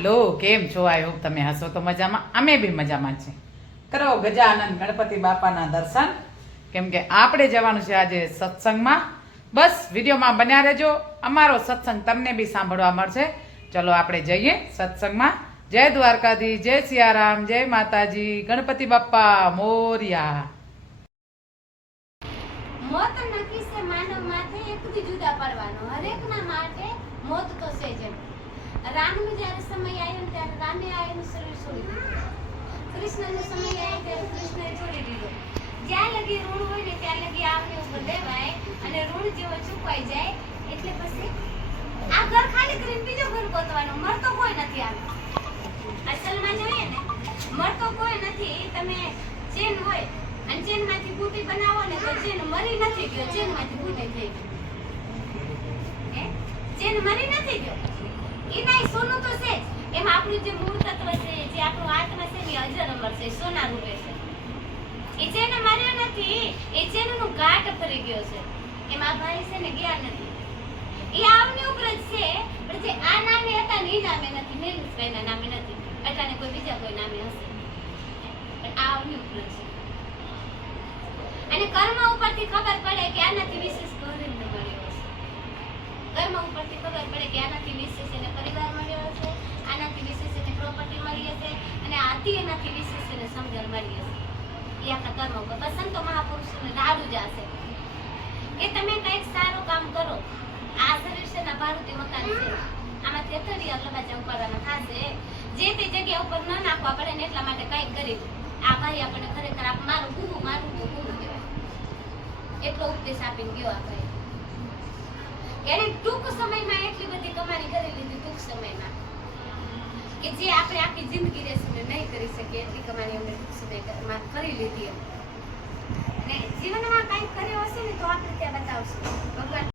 હાલો, કેમ છો? I hope તમે હસો તો મજામાં. અમે બી મજામાં છે. કરો ગજાનંદ ગણપતિ બાપાના દર્શન, કેમ કે આપણે જવાનું છે આજે સત્સંગમાં. બસ વિડીયોમાં બન્યા રહેજો, અમારો સત્સંગ તમને બી સાંભળવા મળશે. ચલો આપણે જઈએ સત્સંગમાં. જય દ્વારકાધીશ, જય સિયારામ, જય માતાજી, ગણપતિ બાપ્પા મોરિયા. મોત નક્કી છે માનવ માથે, એક દી જુદા પડવાનો. હરેકના માટે મોત તો છે જ. રામનો જ્યારે સમય આવ્યો ને ત્યારે રામે આ એનું શરીર છોડી દીધું. કૃષ્ણનો સમય આવ્યો ત્યારે કૃષ્ણએ છોડી દીધો. જ્યાં લગી ઋણ હોય ને ત્યાં લગી આપને ઉપર લેવાય, અને ઋણ જેવો ચૂકવાઈ જાય એટલે પછી આ ઘર ખાલી કરીને બીજો ઘર ગોતવાનો. મળતો કોઈ નથી. આમ અસલમાં જોઈએ ને મળતો કોઈ નથી. તમે ચેન હોય અને ચેનમાંથી બુટી બનાવો ને તો ચેન મરી નથી ગયો, ચેનમાંથી બુટી થઈ ગઈ. ચેન મરી નથી ગયો, એનાય સોનું તો છે જ. એમ આપણું જે મૂળ તત્વ છે, જે આપણું આત્મા છે ને અજર અમર છે, સોના રૂપે છે. એ ચેન મર્યો નથી, એ ચેનનું ઘાટ ફરી ગયો છે. એમ આ ભાઈ છે ને ગયા નથી. એ આવની ઉપર જ છે, પણ જે આ નામે હતા ને એ નામે નથી, નીલેશભાઈના નામે નથી. અટાણે કોઈ બીજા કોઈ નામે હશે, પણ આ આવની ઉપર છે. અને કર્મ ઉપરથી ખબર પડે કે આનાથી વિશેષ ઘરે મળ્યો હશે. કર્મ ઉપરથી ખબર પડે કે આનાથી વિશેષ એને પરિવાર મળ્યો હશે, આનાથી વિશેષ એને પ્રોપર્ટી મળી હશે, અને આથી એનાથી વિશેષ એને સમજણ મળી હશે. એ આપણા કર્મ ઉપર. બસ સંતો મહાપુરુષોને દાડું જ હશે કે તમે કંઈક સારું કામ કરો. આ શરીર છે ને ભાડુતી મકાન છે, આમાંથી અથડી લબાચા ઉપાડવાના થશે. જે તે જગ્યા ઉપર ન નાખવા પડે ને એટલા માટે કંઈક કરી. આ ભાઈ આપણને ખરેખર મારું ગુરુ કહેવાય. એટલો ઉપદેશ આપીને ગયો આ ભાઈ. એને ટૂંક સમયમાં એટલી બધી કમાણી કરી લીધી, ટૂંક સમયમાં, કે જે આપણે આખી જિંદગી રહેશે નહીં કરી શકીએ એટલી કમાણી અમે ટૂંક સમયમાં કરી લીધી. અને જીવનમાં કંઈક કર્યો હશે ને તો આપણે ત્યાં બતાવશું. ભગવાન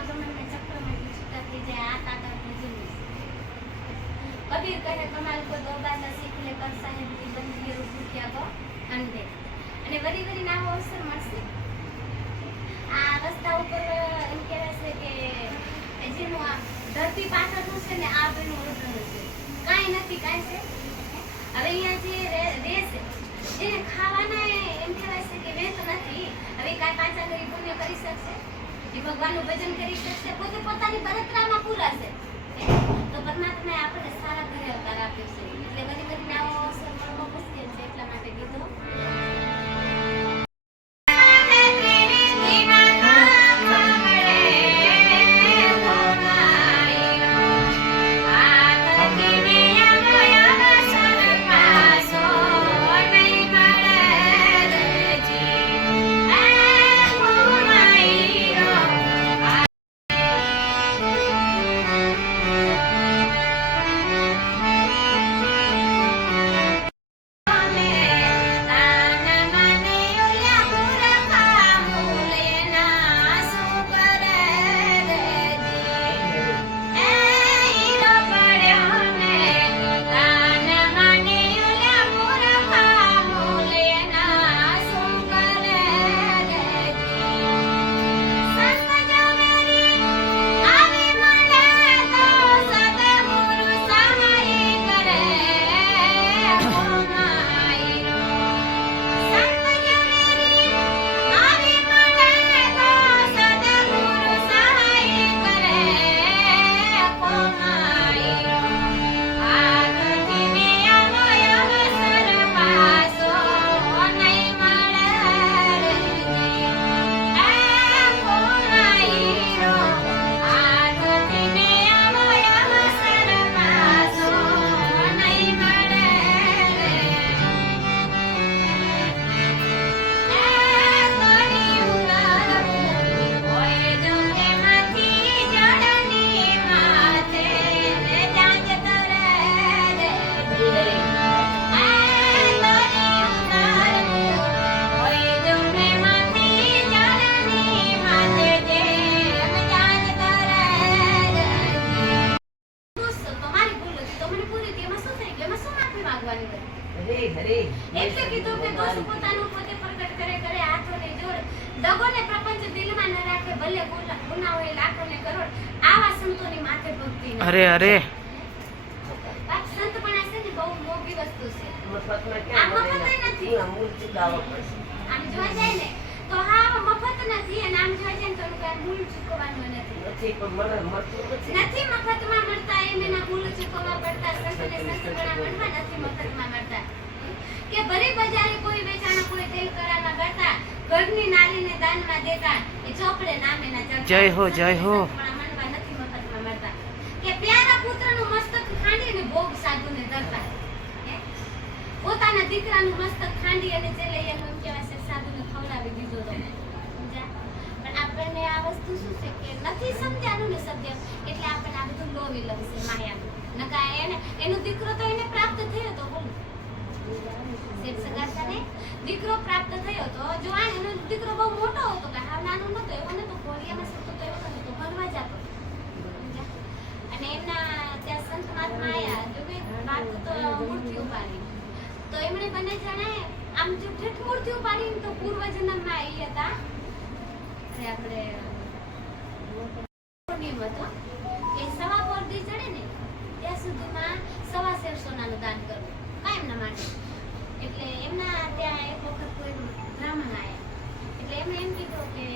આવાગમનના ચક્રમાંથી છૂટા થઈ જાય આ તાકાત ભજનની છે. કબીર કહે કમાલ કો દો બાદા શીખ લે કર સાહેબ કી બંદગી રૂપિયા તો અંધે. અને વરી વરી નાવો અવસર મળશે. આ રસ્તા ઉપર એમ કહેવાય છે કે જેનું આ ધરતી પાછળનું છે ને આ બેનું રટણું છે. કાંઈ નથી, કાંઈ છે. હવે અહીંયા જે રહે છે એને ખાવાના એમ કહેવાય છે કે વેત નથી. હવે કાંઈ પાછા કરી પુણ્ય કરી શકશે, એ ભગવાનનું ભજન કરી શકશે, પોતે પોતાની બળતરામાં પૂરા છે. તો પરમાત્માએ આપણને સારા ઘરે અવતાર આપ્યો છે. એટલે વરી વરીને આવો અવસર મળવો મુશ્કેલ છે. એટલા માટે કીધું એટલે કીધું કે દોષ પોતાનું પોતે પ્રગટ કરે કરે હાથોને જોડ દગોને પ્રપંચ દિલમાં ન રાખે ભલે ગુના હોય લાખોને કરોડ આવા સંતોની માથે ભક્તિ ન અરે અરે બાપ સંતપણા છે ને બહુ મોંઘી વસ્તુ છે. મફતમાં આ મફત નથી. અમૂલ ચૂકવવો પડશે. આમ જોવા જાય ને તો હા મફત નથી અને આમ જોવા જાય ને તો કાંઈ મૂળ ચૂકવવાનું નથી. નથી પણ મને મળતું નથી. નથી મફતમાં મળતા એમ એના મૂળ ચૂકવવા પડતા. સંતને સંતપણા મળવા નથી મફતમાં મળતા. કે ભરી બજારે કોઈ વેચાણા કોઈ તેલ કરામાં કરતા ઘરની નારીને દાનમાં દેતા એ ચોપડે નામે ના ચડતા. જય હો, જય હો. મનવા નથી મફતમાં મળતા. કે પ્યારા પુત્રનું મસ્તક ખાંડીને ભોગ સાધુને ધરતા. પોતાના દીકરાનું મસ્તક ખાંડી અને ચેલે એનું એમ કહેવાય છે સાધુને ખવડાવી દીધો તો. સમજ્યા? પણ આપણને આ વસ્તુ શું છે કે નથી સમજાનું ને સત્ય એટલે આપણને આ બધું લોવી લવશે માયાનું. નકા એને એનો દીકરો તો એને પ્રાપ્ત થયો તો બોલો શેઠ સગાસાને દીકરો પ્રાપ્ત થયો તો જો આ એનો દીકરો બહુ મોટો હતો કે હાવ નાનો નતો એવો નતો કોરિયામાં સતો તો એવો નતો ભણવા જતો. અને એમના ત્યાં સંત મહાત્મા આયા જો કે વાત તો મૂર્તિ ઉપાડી તો એમણે બંને જણાએ આમ જો ઠેઠ મૂર્તિ ઉપાડી તો પૂર્વ જન્મમાં એ હતા આપણે નિયમ હતો કે સવા પોરદી ચડે ને ત્યાં સુધીમાં 1.25 શેર સોનાનું દાન કરવું કાયમના માટે. એટલે એમના ત્યાં એક વખત કોઈ બ્રાહ્મણ આવ્યા એટલે એમણે એમ કીધું કે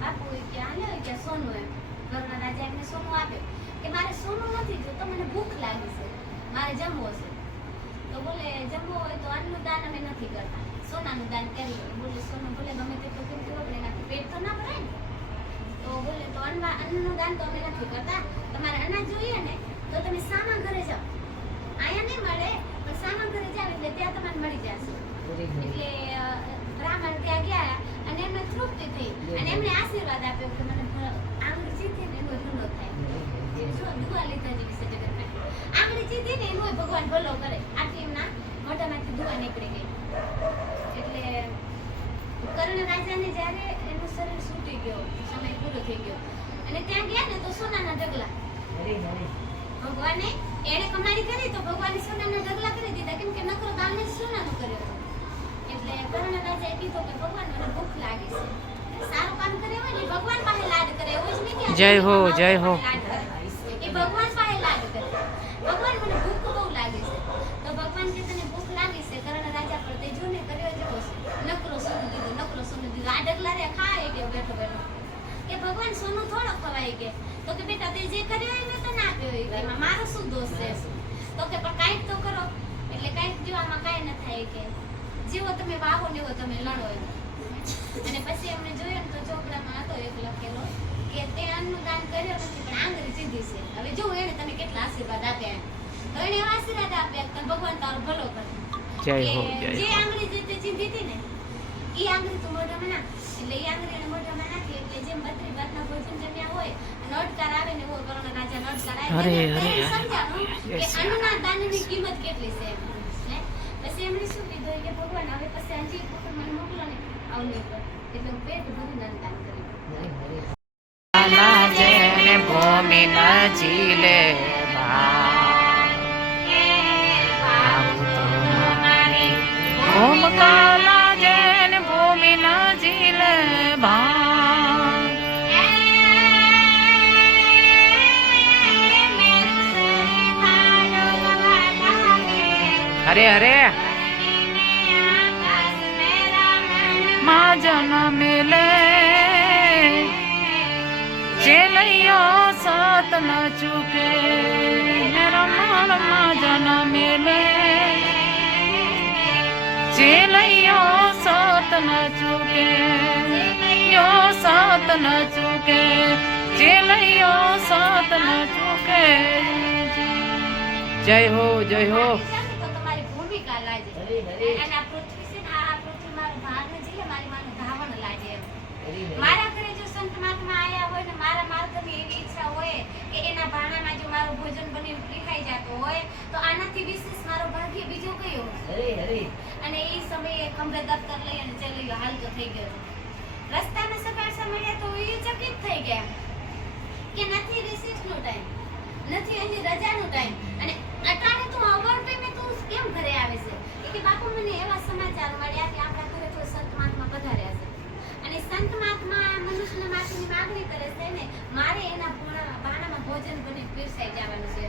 બાપુ કે હાલે કે સોનું એમ ઘરના રાજા એમને સોનું આપ્યું કે મારે સોનું નથી જોતું મને ભૂખ લાગી છે મારે જમવો છે. તો બોલે જમવો હોય તો અન્નનું દાન અમે નથી કરતા સોનાનું દાન કરીએ. બોલે સોનું ભલે ગમે તેટલું કિંમતી હોય એનાથી પેટ તો ના ભરાય ને. તો બોલે તો અન્નનું દાન તો અમે નથી કરતા તમારે અનાજ જોઈએ ને તો તમે સામા ઘરે જાઓ અહીંયા નહીં મળે પણ સામા ઘરે જાવ એટલે ત્યાં તમને મળી જશે. એટલે બ્રાહ્મણ ત્યાં ગયા અને એમને તૃપ્તિ થઈ અને એમને આશીર્વાદ આપ્યો કે મને આંગળી જીતી ને એનો ઋણો થાય. જો દુઆ લીધા જેવી છે જગતમાં આંગળી જીતી ને એનો ભગવાન ભલો કરે. આટલી એમના મોઢામાંથી દુઆ નીકળી ગઈ. એટલે કર્ણ રાજાને જ્યારે એનું શરીર છૂટી ગયો સમય પૂરો થઈ ગયો અને ત્યાં ગયા ને તો સોનાના ઢગલા. હરી હરી ભગવાને એણે કમાણી કરી તો ભગવાને સોનાના ઢગલા કરી દીધા, કેમ કે નકરો દાન જ સોનાનું કર્યો હતો. એટલે કર્ણ રાજાએ કીધું કે ભગવાન મને ભૂખ લાગી છે. સારું કામ કરે હોય ને ભગવાન પાસે લાડ કરે, એવું જ નહીં કે જય હો, જય હો. લાડ કરે. એ ભગવાન પાસે લાડ કરે. ભગવાન મને ભૂખ બહુ લાગી છે. તો ભગવાન કે તને ભૂખ લાગી છે, કર્ણ રાજા પર તે જો ને કર્યો જેવો છે. નકરો સોનું દીધું, નકરો સોનું દીધું. આ ઢગલા રે ખાય ગયો બેઠો બેઠો. કે ભગવાન સોનું થોડો ખવાય કે, તો કે બેટા તે જે કર્યો એ મેં તને આપ્યો, એમાં મારો શું દોષ છે? તો કે પણ કાંઈક તો કરો. એટલે કાંઈક જો આમાં કાંઈ ન થાય કે જેવો તમે વાવો ને એવો તમે લણો એમ. અને પછી એમને જોયું ને તો ચોપડામાં હતો એક લખેલો કે તે અન્નનું દાન કર્યો નથી પણ આંગળી ચીંધી છે. હવે જો એને તને કેટલા આશીર્વાદ આપ્યા એમ. તો એને એવા આશીર્વાદ આપ્યા કે ભગવાન તારો ભલો કરે. જય હો, કે જય જે હો. આંગળી જે તે ચીંધી હતી ને ઈ આંગળી તું મોઢામાં નાખ. એટલે ઈ આંગળી એને મોઢામાં નાખી એટલે જેમ 32 ભાતના ભોજન જમ્યા હોય અને અડકાર આવે ને એવો કર્ણ રાજા અડકાર આવે અરે, ત્યારે અરે, એને સમજાણું કે yes. અન્નના દાનની કિંમત કેટલી છે એમ. હે? પછી એમણે શું કીધું કે ભગવાન હવે પછી હજી એક વખત મને મોકલો ને આવની ઉપર, એટલે હું પેટ ભરીને દાન કર્યું. હરી હરી કાલા જેને ભૂમિ ન ઝીલે ભાવ. આવું તો મારી ભૂમ કાલા જેને ભૂમિ ન ઝીલે ભાવ. અરે અરે માં જન્મેલે ચેલૈયો સત ન ચૂકે. રમણ માં જન્મેલે ચેલૈયો સત ન ચૂકે. યો સત ન ચૂકે, ચેલૈયો સત ન ચૂકે. જય હો, જય હો. તો તમારી ભૂમિકા લાજે. હરી હરી અને આ પૃથ્વી છે ને આ પૃથ્વી મારો ભાગ ને જીલે મારી માનું ધાવણ લાજે એમ. હરી હરી મારા ઘરે જો સંત મહાત્મા આયા હોય ને મારા માર્ગની એવી ઈચ્છા હોય કે એના ભાણામાં જો મારું ભોજન બની પીખાઈ જતું હોય તો આનાથી વિશેષ મારો ભાગ્ય બીજો કયો હોય? હરી હરી અને એ સમયે ખંભે દફતર લઈ અને ચલ્યો હાલતો થઈ ગયો. રસ્તામાં સગાસા મળ્યા તો એ ચકિત થઈ ગયા કે નથી રિસેસનો ટાઈમ, નથી હજી રજાનો ટાઈમ અને અટાણે તું ઓવર ટાઈમે તું કેમ ઘરે આવે છે? કે બાપુ મને એવા સમાચાર મળ્યા કે આપણા ઘરે કોઈ સંત મહાત્મા પધાર્યા છે અને સંત મહાત્મા મનુષ્યના માથાની માગણી કરે છે ને મારે એના ભાણામાં ભોજન બની પીરસાઈ જવાનું છે.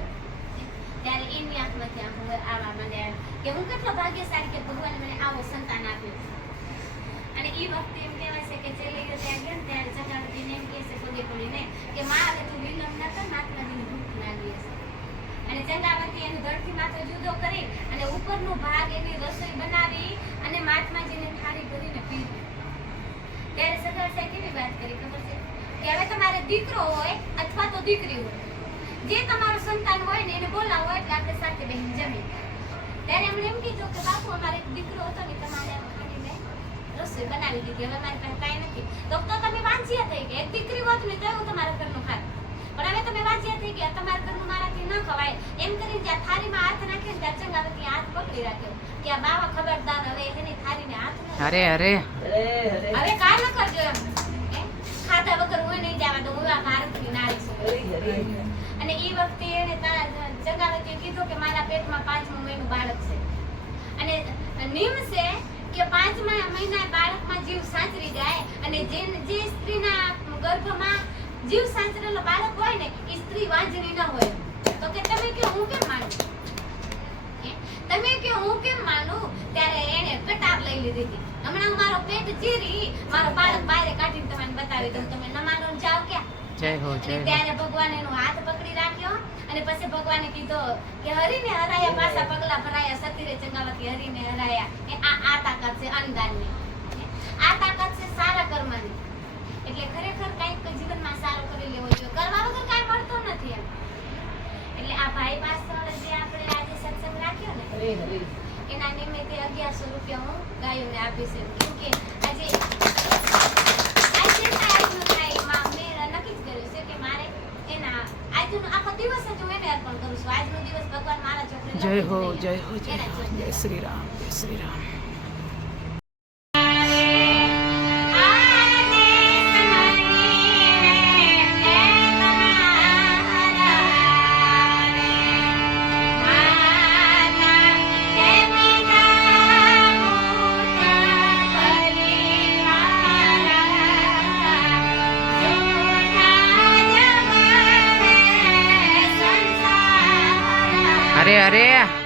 ત્યારે એની આંખમાંથી આંખો આવવા માંડ્યા કે હું કેટલો ભાગ્યશાળી કે ભગવાને મને આવો સંતાન આપ્યો. અને એ વખતે એમ કહેવાય છે કે ચેલીઓ ત્યાં ગયા ને ત્યારે ચકાવતીને એમ કહે છે પગે પડીને કે માં હવે તું વિલંબ ન કર, મહાત્માજીની ભૂખ લાગી છે. અને ચંદ્રાવતી એનું ધરતી માથે જુદો કરી અને ઉપરનો ભાગ એની રસોઈ બનાવી અને મહાત્માજીને થાળી ભરીને પીધી. ત્યારે સરદાર સાહેબ કેવી વાત કરી ખબર છે કે હવે તમારે દીકરો હોય અથવા તો દીકરી હોય, જે તમારું સંતાન હોય ને એને બોલાવો એટલે આપણે સાથે બેસીને જમીએ. ત્યારે એમણે એમ કીધું કે બાપુ અમારે એક દીકરો હતો ને તમારે ખાલીને રસોઈ બનાવી દીધી, હવે મારી પાસે કાંઈ નથી. તો તમે વાંચ્યા થઈ ગયા. એક દીકરી હોત ને તો હું તમારા ઘરનું ખાત, પણ હવે તમે વાંચ્યા થઈ ગયા, તમારા ઘરનું મારાથી ન ખવાય એમ કરીને જ્યાં થાળીમાં હાથ નાખ્યો ને ત્યાં ચંગાવતી હાથ પકડી રાખ્યો કે આ બાવા ખબરદાર હવે એની થાળીને હાથ ન અરે અરે હવે કાલ ન કરજો એમ. ખાધા વગર હું નહીં જવા દઉં, હું આ ભારતની નારી છું. હરી હરી અને એ વખતે એને ચંગાવતીએ કીધું કે મારા પેટમાં 5મું મહિનું બાળક છે અને નિયમ છે કે 5મા મહિના બાળકમાં જીવ સાંચરી જાય અને જે સ્ત્રીના ગર્ભમાં જીવ સાંચરેલો બાળક હોય ને એ સ્ત્રી વાંજણી ન હોય. તો કે તમે કે હું કેમ માનું? તમે કે હું કેમ માનું? ત્યારે એને કટાર લઈ લીધી હતી. હમણાં હું મારો પેટ ચીરી મારો બાળક બહાર કાઢીને તમને બતાવી દઉં, તમે ન માનો ને જાઓ ક્યાં? જય હો, અને જય હો. ત્યારે ભગવાને એનો હાથ પકડી રાખ્યો અને પછી ભગવાને કીધું કે હરીને હરાયા પાછા પગલા ભરાયા, સતીરે ચંગાવતી હરીને હરાયા. એ આ તાકાત છે અન્નદાનની, આ તાકાત છે સારા કર્મની. એટલે ખરેખર કંઈક જીવનમાં સારું કરી લેવો જોઈએ, કરવા વગર કાંઈ મળતો નથી એમ. એટલે આ ભાઈ પાછળ જે આપણે આજે સત્સંગ રાખ્યો ને હરી હરી એના નિમિત્તે 1100 રૂપિયા હું ગાયોને આપીશ એમ. કેમ કે આજે આજનો થાય એમાં મેં નક્કી જ કર્યું છે કે મારે એના આજનો આખો દિવસ જ હું એને અર્પણ કરું છું. આજનો દિવસ ભગવાન મારા છોકરાને જય હો, લખી જ જય નહીં. હો, જય એના હો. છોકરાને. જય શ્રી રામ, જય શ્રી રામ. આને સમયે અરે અરે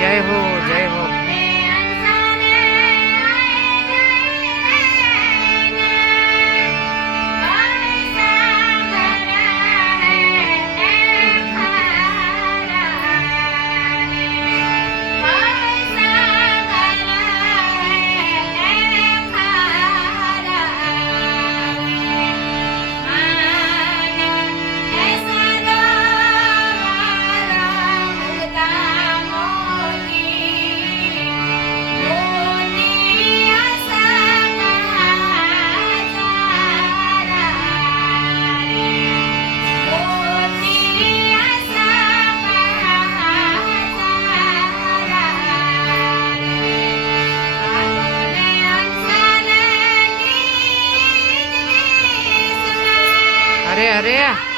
જય હો જય હો અરે અરે